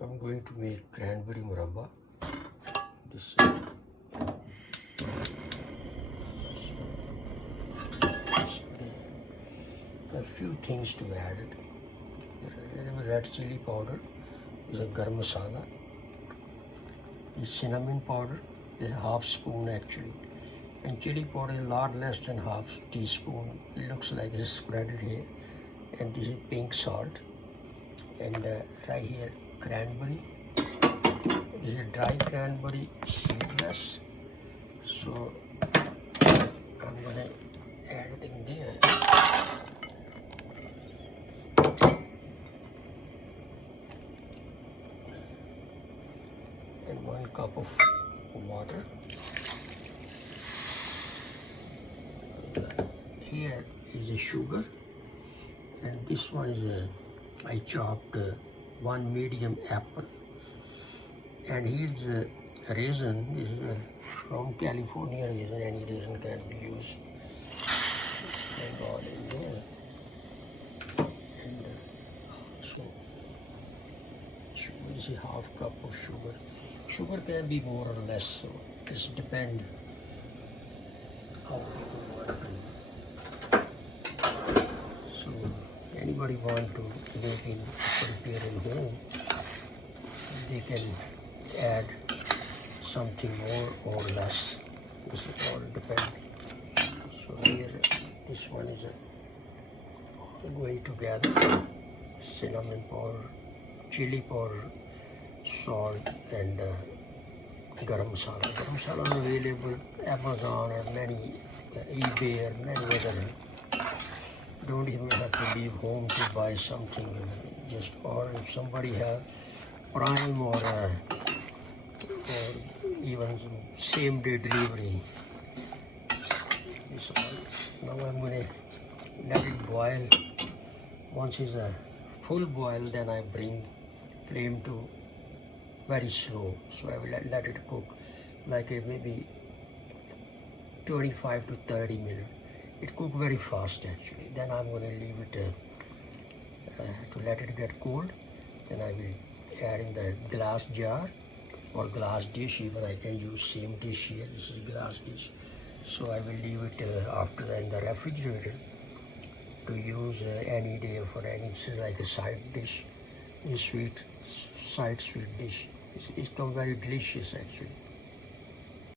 I'm going to make cranberry murabha. This a few things to add it. Red chili powder is a garam masala. The cinnamon powder is a half spoon actually, and chili powder is a lot less than half teaspoon. It looks like it's spread it here. And this is pink salt, and right here cranberry. This is a dry cranberry seedless, so I'm gonna add it in there. And 1 cup of water. Here is a sugar, and this one is I chopped 1 medium apple. And here's the raisin. This is from California raisin. Any raisin can be used. And all in there. And also, this is half cup of sugar. Sugar can be more or less, so it depends how people want to. So anybody want to make it prepare in home, they can add something more or less. This is all depend. So here, this one is all going together. Cinnamon powder, chili powder, salt, and garam masala. Garam masala is available Amazon or many eBay or many other. Don't even have to leave home to buy something. Just or if somebody have Prime or even same day delivery. So now I'm going to let it boil. Once it's a full boil, then I bring flame to very slow. So I will let it cook like maybe 25 to 30 minutes. It cooks very fast actually. Then I'm going to leave it to let it get cold. Then I will add in the glass jar or glass dish. Even I can use same dish here. This is glass dish. So I will leave it after that in the refrigerator to use any day for any, like a side dish, a sweet dish. It's come very delicious actually.